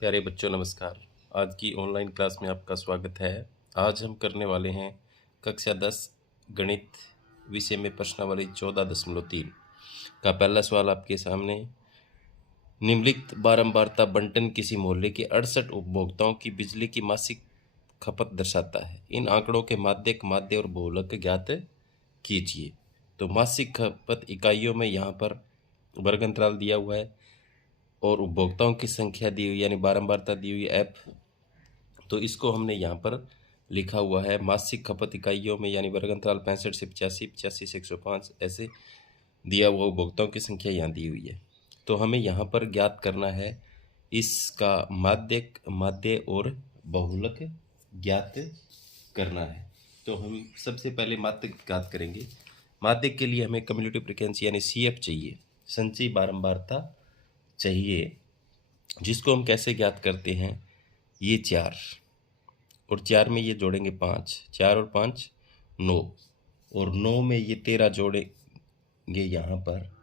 प्यारे बच्चों नमस्कार। आज की ऑनलाइन क्लास में आपका स्वागत है। आज हम करने वाले हैं कक्षा 10 गणित विषय में प्रश्नावली 14.3 का पहला सवाल आपके सामने। निम्नलिखित बारंबारता बंटन किसी मोहल्ले के 68 उपभोक्ताओं की बिजली की मासिक खपत दर्शाता है। इन आंकड़ों के माध्यक माध्य और बहुलक ज्ञात कीजिए। तो मासिक खपत इकाइयों में यहाँ पर वर्ग अंतराल दिया हुआ है और उपभोक्ताओं की संख्या दी हुई यानी बारंबारता दी हुई एफ। तो इसको हमने यहाँ पर लिखा हुआ है मासिक खपत इकाइयों में यानी वर्ग अंतराल 65 से 85, 85 से 105 ऐसे दिया हुआ उपभोक्ताओं की संख्या यहाँ दी हुई है। तो हमें यहाँ पर ज्ञात करना है इसका माध्यक माध्य और बहुलक ज्ञात करना है। तो हम सबसे पहले माध्यक ज्ञात करेंगे। माध्यक के लिए हमें कम्युलेटिव फ्रीक्वेंसी यानी CF चाहिए, संचयी बारंबारता चाहिए, जिसको हम कैसे ज्ञात करते हैं। ये 4 और 4 में ये जोड़ेंगे 5, 4 और 5 9 और 9 में ये 13 जोड़ेंगे यहाँ पर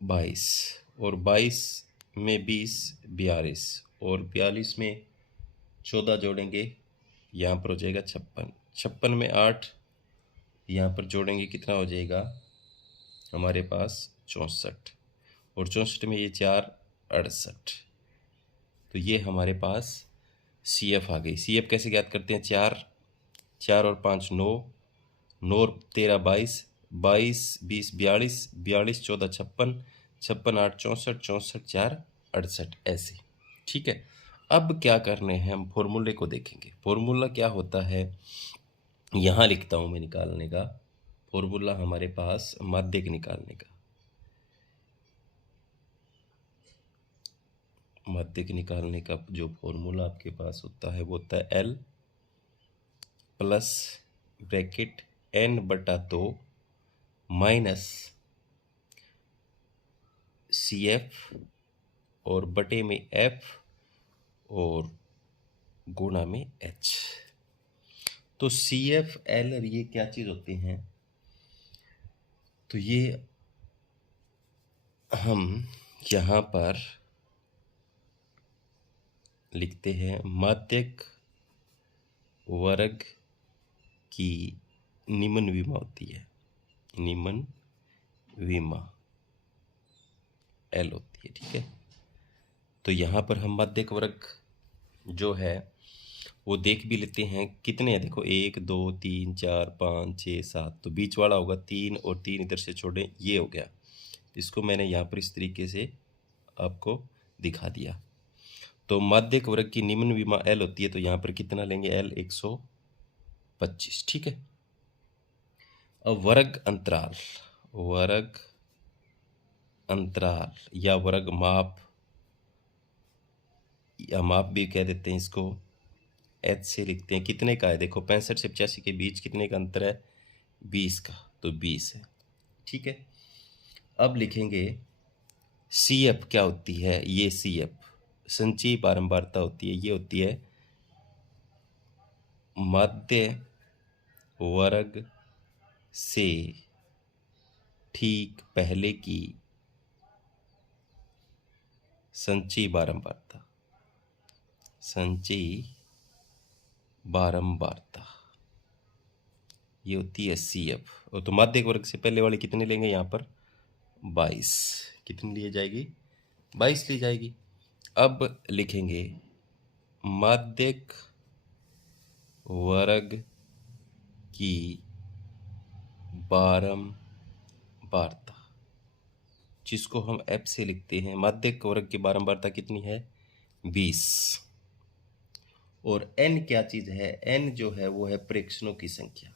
22 और 22 में 20 42 और 42 में 14 जोड़ेंगे यहाँ पर हो जाएगा 56, 56 में 8 यहाँ पर जोड़ेंगे कितना हो जाएगा हमारे पास 64 और 64 में ये 4 68। तो ये हमारे पास CF आ गई। CF कैसे ज्ञात करते हैं। 4 और 5 9, 9 और 13 22, 22 20 42, 42 14 56, 56 8 64, 64 4 68 ऐसे। ठीक है, अब क्या करने हैं हम फॉर्मूले को देखेंगे। फॉर्मूला क्या होता है यहाँ लिखता हूँ मैं निकालने का। फॉर्मूला हमारे पास माध्यक निकालने का, माध्यक निकालने का जो फॉर्मूला आपके पास होता है वो होता है L plus bracket N/2 minus CF और बटे में F और गुणा में H। तो CF L और ये क्या चीज़ होते हैं। तो ये हम यहाँ पर लिखते हैं माध्यक वर्ग की निम्न विमा होती है, निम्न विमा L होती है। ठीक है, तो यहाँ पर हम माध्यक वर्ग जो है वो देख भी लेते हैं कितने हैं। देखो 1 2 3 4 5 6 7, तो बीच वाला होगा 3 और 3 इधर से छोड़े, ये हो गया। इसको मैंने यहाँ पर इस तरीके से आपको दिखा दिया। तो माध्यक वर्ग की निम्न विमा L होती है, तो यहाँ पर कितना लेंगे L 125। ठीक है, अब वर्ग अंतराल या वर्ग माप या माप भी कह देते हैं इसको, H से लिखते हैं। कितने का है देखो 65 से 85 के बीच कितने का अंतर है 20 का, तो 20 है। ठीक है, अब लिखेंगे CF क्या होती है। ये CF संचयी बारंबारता होती है। ये होती है माध्य वर्ग से ठीक पहले की संचयी बारंबारता, संचयी बारंबारता ये होती है CF। और तो माध्यक वर्ग से पहले वाले कितने लेंगे यहाँ पर 22, कितनी ली जाएगी 22 ली जाएगी। अब लिखेंगे माध्यक वर्ग की बारंबारता, जिसको हम F से लिखते हैं। माध्यक वर्ग की बारंबारता कितनी है 20 और N क्या चीज है। N जो है वो है प्रेक्षणों की संख्या,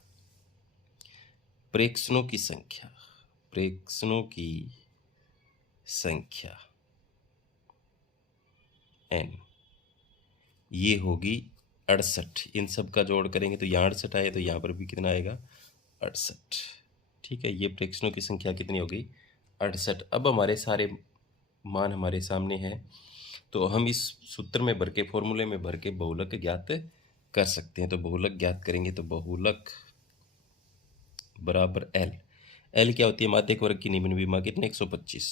प्रेक्षणों की संख्या, प्रेक्षणों की संख्या N ये होगी 68। इन सब का जोड़ करेंगे तो यहाँ 68 आए, तो यहाँ पर भी कितना आएगा 68। ठीक है, ये प्रेक्षणों की संख्या कितनी होगी 68। अब हमारे सारे मान हमारे सामने हैं, तो हम इस सूत्र में भर के फॉर्मूले में भर के बहुलक ज्ञात कर सकते हैं। तो बहुलक ज्ञात करेंगे तो बहुलक बराबर L। एल क्या होती है, माध्यक वर्ग की निम्न विमा कितने 125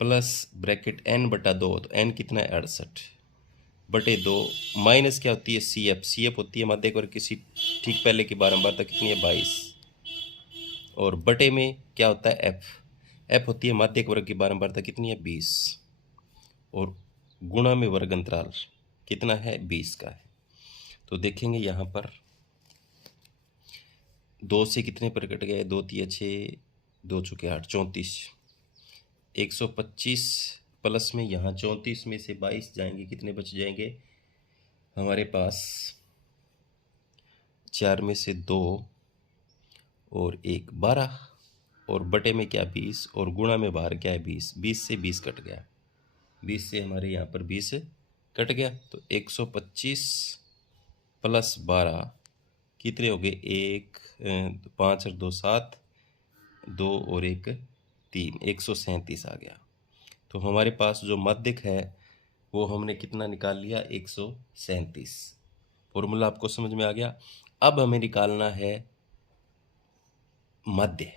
प्लस ब्रैकेट n बटा 2, तो n कितना है 68 बटे 2 माइनस क्या होती है सी एफ होती है माध्यक वर्ग की सी ठीक पहले की बारंबारता कितनी है 22 और बटे में क्या होता है एफ होती है माध्यक वर्ग की बारंबारता कितनी है 20 और गुणा में वर्ग अंतराल कितना है 20 का है। तो देखेंगे यहाँ पर 2 से कितने पर कट गए, 2 तिया 6 2 चुके 8 34 125 प्लस में यहाँ 34 में से 22 जाएंगे, कितने बच जाएंगे हमारे पास 4 में से 2 और 1 12 और बटे में क्या 20 और गुणा में बाहर क्या है 20 से 20 कट गया, 20 से हमारे यहाँ पर 20 कट गया, तो 125 प्लस 12 कितने हो गए 1 5 और 2 7 2 और 1 3 137 आ गया। तो हमारे पास जो माध्यक है वो हमने कितना निकाल लिया 137। फॉर्मूला आपको समझ में आ गया। अब हमें निकालना है मध्य।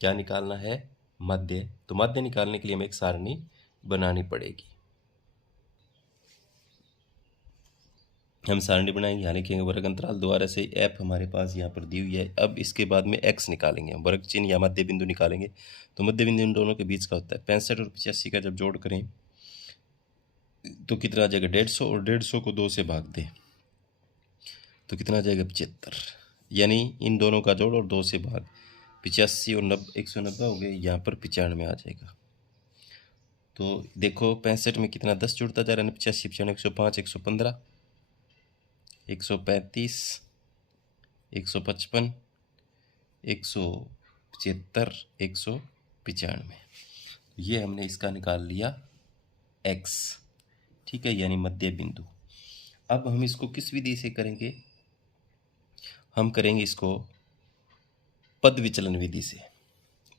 क्या निकालना है मध्य। तो मध्य निकालने के लिए हमें एक सारणी बनानी पड़ेगी। हम सारणी बनाएंगे, यहाँ लिखेंगे वर्ग अंतराल द्वारा से एफ हमारे पास यहाँ पर दी हुई है। अब इसके बाद में एक्स निकालेंगे, वर्ग चिन्ह या मध्य बिंदु निकालेंगे। तो मध्य बिंदु इन दोनों के बीच का होता है 65 और 85 का जब जोड़ करें तो कितना आ जाएगा 150 और 150 को 2 से भाग दें तो कितना आ जाएगा 75, यानी इन दोनों का जोड़ और 2 से भाग 85 और 90 190 हो गए, यहाँ पर 95 आ जाएगा। तो देखो 65 में कितना 10 जुड़ता जा रहा है, 85 95 105 115 135 155 175 195, ये हमने इसका निकाल लिया x, ठीक है, यानी मध्य बिंदु। अब हम इसको किस विधि से करेंगे, हम करेंगे इसको पद विचलन विधि से।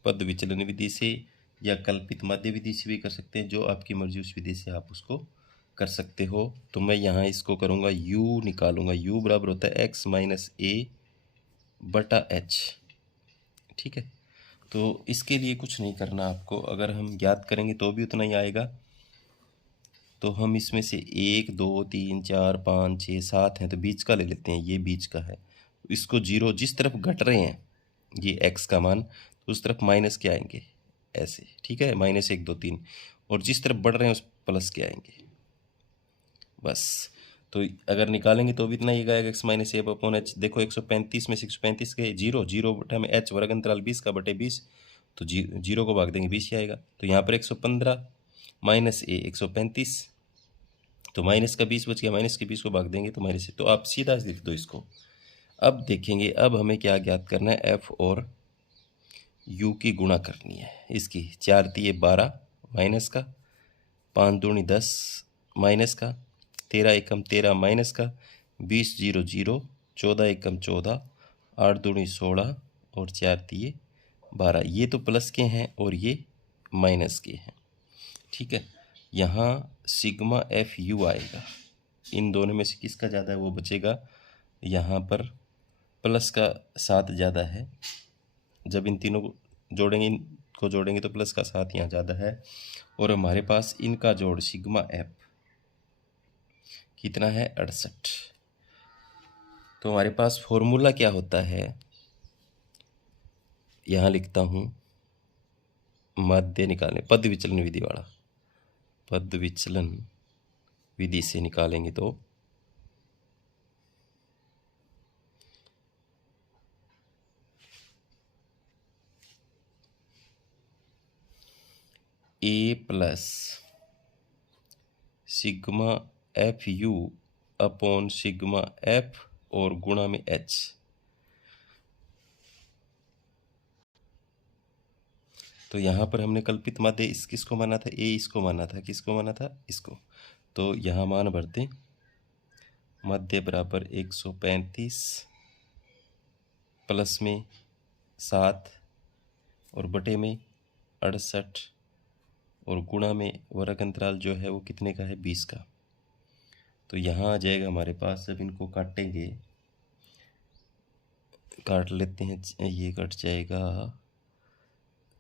पद विचलन विधि से या कल्पित मध्य विधि से भी कर सकते हैं, जो आपकी मर्जी उस विधि से आप उसको कर सकते हो। तो मैं यहाँ इसको करूँगा u निकालूंगा, u बराबर होता है x माइनस a बटा h, ठीक है। तो इसके लिए कुछ नहीं करना आपको, अगर हम याद करेंगे तो भी उतना ही आएगा। तो हम इसमें से 1 2 3 4 5 6 7 हैं, तो बीच का ले लेते हैं, ये बीच का है। इसको 0 जिस तरफ घट रहे हैं ये x का मान, तो उस तरफ माइनस के आएंगे ऐसे, ठीक है, -1 2 3, और जिस तरफ बढ़ रहे हैं उस प्लस के आएंगे बस। तो अगर निकालेंगे तो भी इतना ही आएगा x माइनस ए अपॉन एच। देखो 135 में से 135 के 0 0 बटा में h वर्ग अंतराल 20 का बटे 20, तो 0 को भाग देंगे 20 ही आएगा। तो यहाँ पर 115 माइनस ए 135, तो माइनस का 20 बच गया, माइनस के 20 को भाग देंगे तो माइनस से, तो आप सीधा लिख दो इसको। अब देखेंगे, अब हमें क्या ज्ञात करना है, f और u की गुणा करनी है इसकी। 4 तिये 12 माइनस का, 5 दूनी 10 माइनस का, 13 एकम 13 माइनस का, 20 0 0, 14 एकम 14, 8 दूनी 16 और 4 तिये 12। ये तो प्लस के हैं और ये माइनस के हैं, ठीक है। यहाँ सिग्मा एफ यू आएगा, इन दोनों में से किसका ज़्यादा है वो बचेगा। यहाँ पर प्लस का 7 ज़्यादा है, जब इन तीनों को जोड़ेंगे तो प्लस का 7 यहाँ ज़्यादा है। और हमारे पास इनका जोड़ सिग्मा एफ कितना है 68। तो हमारे पास फॉर्मूला क्या होता है, यहाँ लिखता हूँ माध्य निकालने पद विचलन विधि वाला। पद विचलन विधि से निकालेंगे तो a plus sigma F you upon sigma F और गुणा में h। तो यहाँ पर हमने कल्पित माध्य इस किसको माना था, a इसको माना था, किसको माना था इसको। तो यहाँ मान भरते, मध्य बराबर 135 प्लस में 7 और बटे में 68 और गुणा में वर्ग अंतराल जो है वो कितने का है 20 का। तो यहाँ आ जाएगा हमारे पास, जब इनको काटेंगे काट लेते हैं, ये कट जाएगा,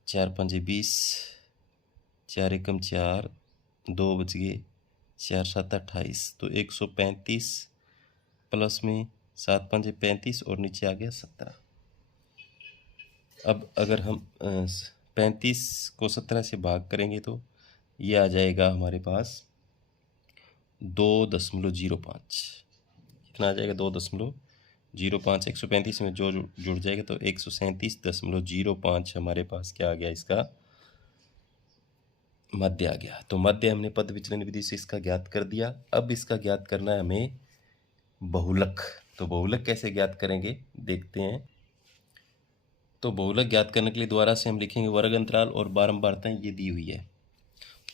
4 पंजे 20, 4 एकम 4, 2 बच गए, 4 7 28, तो 135 प्लस में 7 पंजे 35 और नीचे आ गया 17। अब अगर हम 35 को 17 से भाग करेंगे तो ये आ जाएगा हमारे पास 2.05। कितना आ जाएगा? 2.05। 135 में जो जुड़ जाएगा तो 137.05 हमारे पास क्या आ गया? इसका मध्य आ गया। तो मध्य हमने पद विचलन विधि से इसका ज्ञात कर दिया। अब इसका ज्ञात करना है हमें बहुलक। तो बहुलक कैसे ज्ञात करेंगे देखते हैं। तो बहुलक ज्ञात करने के लिए दोबारा से हम लिखेंगे वर्ग अंतराल और बारंबारता ये दी हुई है।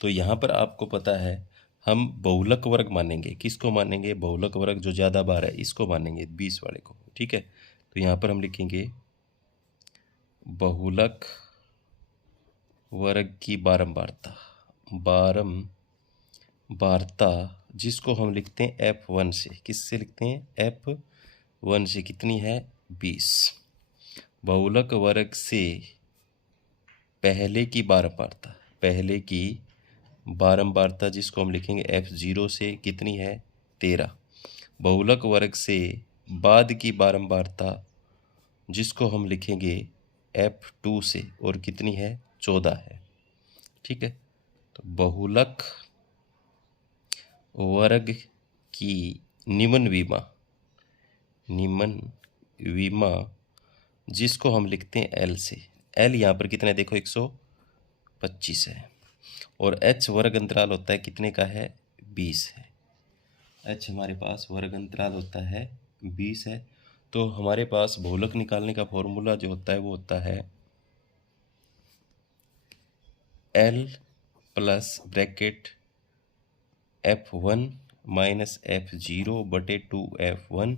तो यहाँ पर आपको पता है हम बहुलक वर्ग मानेंगे। किसको मानेंगे? बहुलक वर्ग जो ज़्यादा बार है इसको मानेंगे, 20 वाले को। ठीक है, तो यहाँ पर हम लिखेंगे बहुलक वर्ग की बारंबारता। बारंबारता जिसको हम लिखते हैं F1 से। किससे लिखते हैं? F1 से। कितनी है? 20। बहुलक वर्ग से पहले की बारंबारता, पहले की बारंबारता जिसको हम लिखेंगे F0 से, कितनी है? 13। बहुलक वर्ग से बाद की बारंबारता जिसको हम लिखेंगे F2 से, और कितनी है? 14 है। ठीक है, तो बहुलक वर्ग की निम्न विमा जिसको हम लिखते हैं L से। L यहाँ पर कितना है? देखो 125 है। और H वर्ग अंतराल होता है कितने का है? 20 है। H हमारे पास वर्ग अंतराल होता है 20 है। तो हमारे पास बहुलक निकालने का फॉर्मूला जो होता है वो होता है L plus bracket F1 minus F0 बटे 2F1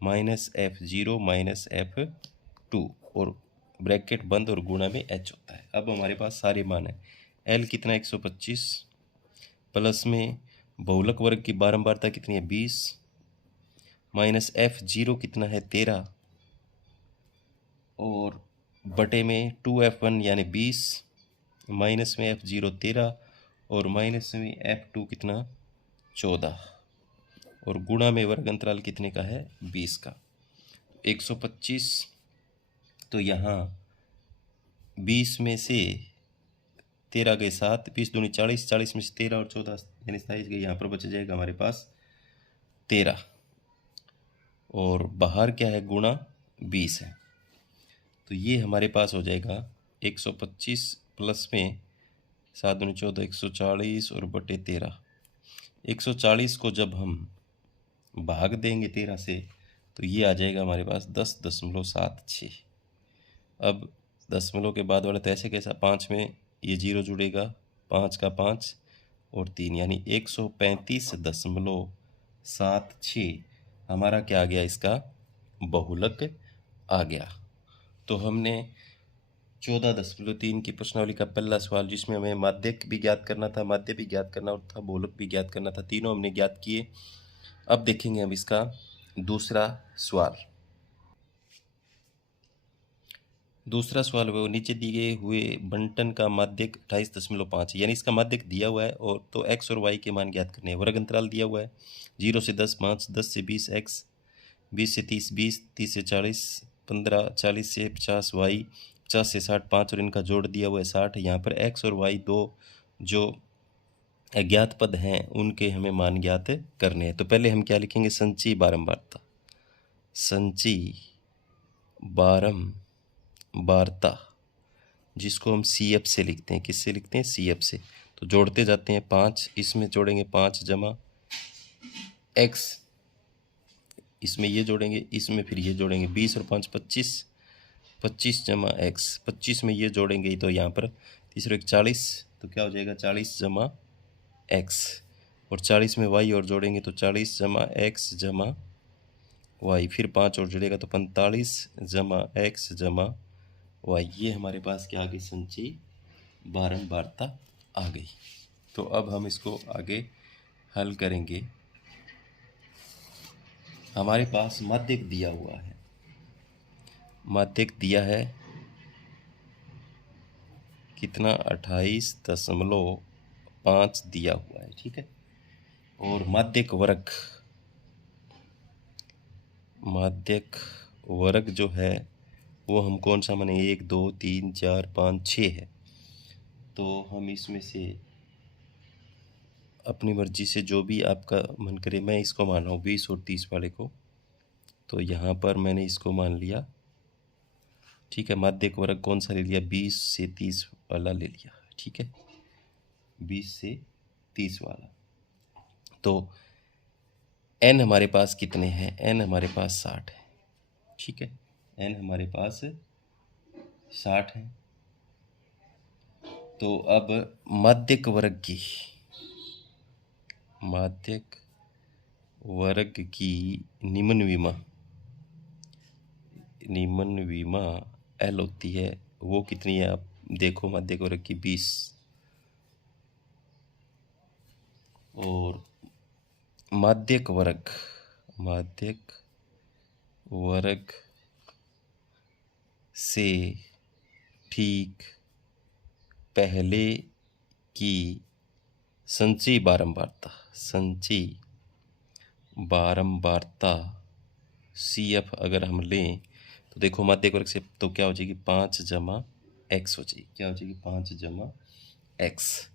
minus F0 minus F2, और ब्रैकेट बंद और गुणा में H होता है। अब हमारे पास सारे मान है। L कितना? 125 प्लस में बहुलक वर्ग की बारंबारता कितनी है? 20 माइनस F0 कितना है? 13, और बटे में 2F1 यानी 20 माइनस में F0 13 और माइनस में F2 कितना? 14, और गुणा में वर्ग अंतराल कितने का है? 20 का। 125, तो यहाँ 20 में से 13 गए 7, 20 दूनी 40, 40 में से 13 और 14 यानी 27 गए। यहाँ पर बच जाएगा हमारे पास 13, और बाहर क्या है? गुणा 20 है। तो ये हमारे पास हो जाएगा 125 प्लस में 7 दूनी 14, 140 और बटे 13। 140 को जब हम भाग देंगे 13 से तो ये आ जाएगा हमारे पास 10.76। अब दशमलव के बाद वाला तो ऐसे कैसा? 5 में ये 0 जुड़ेगा, 5 का 5 और 3 यानी 135.76 हमारा क्या आ गया? इसका बहुलक आ गया। तो हमने 14.3 की प्रश्नावली का पहला सवाल, जिसमें हमें माध्यक भी ज्ञात करना था, माध्य भी ज्ञात करना था, बहुलक भी ज्ञात करना था, तीनों हमने ज्ञात किए। अब देखेंगे हम इसका दूसरा सवाल। दूसरा सवाल वो नीचे दिए हुए बंटन का माध्यक 28.5 यानी इसका माध्यक दिया हुआ है, और तो x और y के मान ज्ञात करने हैं। वर्ग अंतराल दिया हुआ है 0 से 10 5, 10 से 20 x, 20 से 30 20, 30 से 40 15, 40 से 50 y, 50 से 60 5, और इनका जोड़ दिया हुआ है 60। यहाँ पर x और y दो जो अज्ञात पद हैं उनके हमें मान ज्ञात करने हैं। तो पहले हम क्या लिखेंगे? संचयी बारंबारता। संचयी बारंबारता जिसको हम CF से लिखते हैं। किससे लिखते हैं? CF से। तो जोड़ते जाते हैं 5, इसमें जोड़ेंगे 5 जमा x, इसमें ये जोड़ेंगे, इसमें फिर ये जोड़ेंगे, 20 और 5 25, 25 जमा x, 25 में ये जोड़ेंगे तो यहाँ पर तीसरे 40, तो क्या हो जाएगा? 40 जमा x, और 40 में y और जोड़ेंगे तो 40 जमा x जमा y, फिर 5 और जुड़ेगा तो 45 जमा x जमा y। ये हमारे पास क्या आ गई? संचयी बारंबारता आ गई। तो अब हम इसको आगे हल करेंगे। हमारे पास माध्यक दिया हुआ है, माध्यक दिया है कितना 28.5 दिया हुआ है, ठीक है। और माध्यक वर्ग जो है वो हम कौन सा माने, 1 2 3 4 5 6 है। तो हम इसमें से अपनी मर्जी से जो भी आपका मन करे, मैं इसको मान रहा हूँ 20 और 30 वाले को, तो यहाँ पर मैंने इसको मान लिया, ठीक है। माध्यक वर्ग कौन सा ले लिया, 20 से 30 वाला ले लिया, ठीक है, 20 से 30 वाला। तो n हमारे पास कितने हैं, n हमारे पास 60 है, ठीक है, n हमारे पास 60 है। तो अब माध्यक वर्ग की निम्न विमा L होती है, वो कितनी है, आप देखो, माध्यक वर्ग की 20, और माध्यक वर्ग से ठीक पहले की संचयी बारंबारता CF अगर हम लें तो देखो, माध्यक वर्ग से तो क्या हो जाएगी, 5 जमा x हो जाएगी, क्या हो जाएगी, 5 जमा x।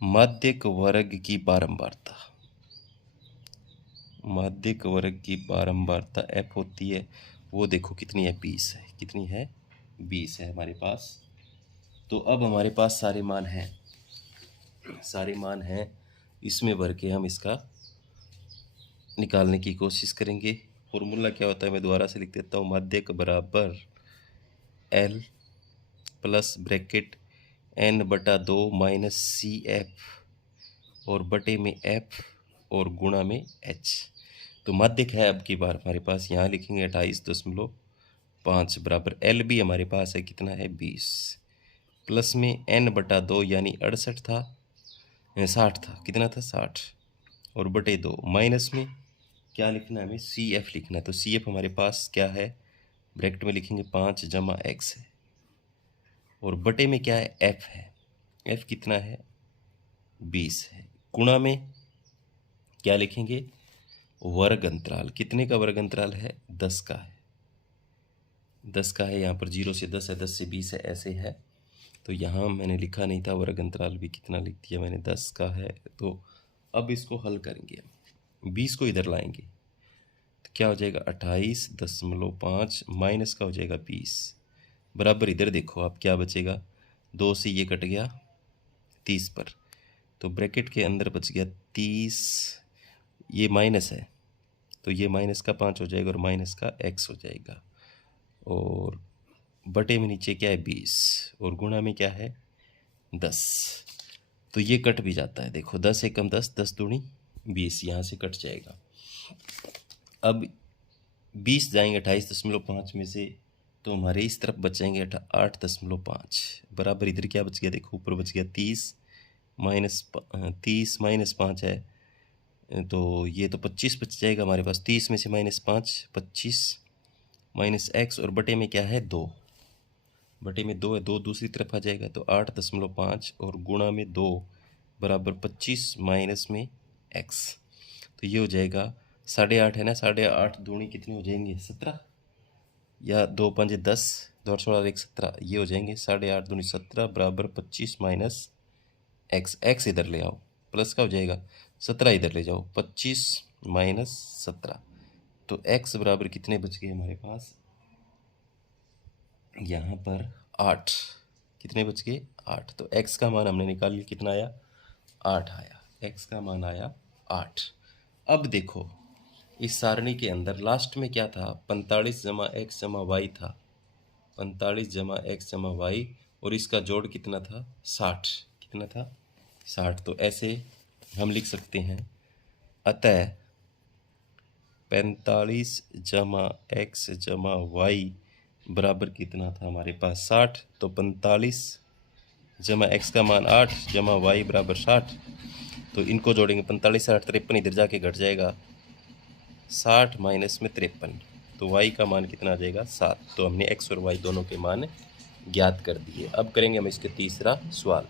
माध्यक वर्ग की बारंबारता f होती है, वो देखो कितनी है, 20 है, कितनी है, 20 है हमारे पास। तो अब हमारे पास सारे मान हैं, इसमें भर के हम इसका निकालने की कोशिश करेंगे। फॉर्मूला क्या होता है, मैं दोबारा से लिख देता हूँ, माध्यक बराबर L plus bracket n/2 minus CF और बटे में F और गुणा में H। तो माध्यक है अब की बार हमारे पास, यहाँ लिखेंगे 28.5 बराबर L भी हमारे पास है, कितना है, 20, प्लस में n/2 यानी 68 था, 60 था, कितना था, 60, और बटे 2, माइनस में क्या लिखना है हमें, CF लिखना है। तो CF हमारे पास क्या है, ब्रैकेट में लिखेंगे 5 जमा x है, और बटे में क्या है, F है, F कितना है, 20 है, गुणा में क्या लिखेंगे, वर्ग अंतराल, कितने का वर्ग अंतराल है, 10 का है, 10 का है, यहाँ पर 0 से 10 है, 10 से 20 है, ऐसे है। तो यहाँ मैंने लिखा नहीं था, वर्ग अंतराल भी कितना लिख दिया मैंने, 10 का है। तो अब इसको हल करेंगे, 20 को इधर लाएंगे तो क्या हो जाएगा, 28.5 माइनस का हो जाएगा 20 बराबर, इधर देखो आप क्या बचेगा, 2 से ये कट गया 30 पर, तो ब्रैकेट के अंदर बच गया 30, ये माइनस है तो ये माइनस का 5 हो जाएगा और माइनस का x हो जाएगा, और बटे में नीचे क्या है, 20, और गुणा में क्या है, 10। तो ये कट भी जाता है, देखो 10 एकम 10, 10 दूनी 20, यहाँ से कट जाएगा। अब 20 जाएंगे 28.5 में से, तो हमारे इस तरफ बचेंगे 8.5 बराबर, इधर क्या बच गया, देखो ऊपर बच गया 30 माइनस 5 है, तो ये तो 25 बच जाएगा हमारे पास, 30 में से -5 25 माइनस x, और बटे में क्या है, 2, बटे में 2 है, 2 दूसरी तरफ आ जाएगा, तो 8.5 और गुणा में 2 बराबर 25 माइनस में x। तो ये हो जाएगा 8.5 है ना, 8.5 दूनी कितनी हो जाएंगे, 17, या 2 5 10, 2 16 1 17, ये हो जाएंगे 8.5 दूनी 17 बराबर 25 माइनस x। x इधर ले आओ, प्लस का हो जाएगा, 17 इधर ले जाओ, 25 माइनस 17, तो x बराबर कितने बच गए हमारे पास, यहाँ पर 8, कितने बच गए, 8। तो x का मान हमने निकाल लिया, कितना आया, 8 आया, x का मान आया 8। अब देखो इस सारणी के अंदर लास्ट में क्या था, 45 जमा x जमा y था, 45 जमा x जमा y, और इसका जोड़ कितना था, 60, कितना था, 60। तो ऐसे हम लिख सकते हैं, अतः 45 जमा x जमा y बराबर कितना था हमारे पास, 60। तो 45 जमा x का मान 8 जमा y बराबर 60, तो इनको जोड़ेंगे, 45 60 53, इधर जाके घट जाएगा, 60 माइनस में 53, तो y का मान कितना आ जाएगा 7। तो हमने x और y दोनों के मान ज्ञात कर दिए। अब करेंगे हम इसके तीसरा सवाल।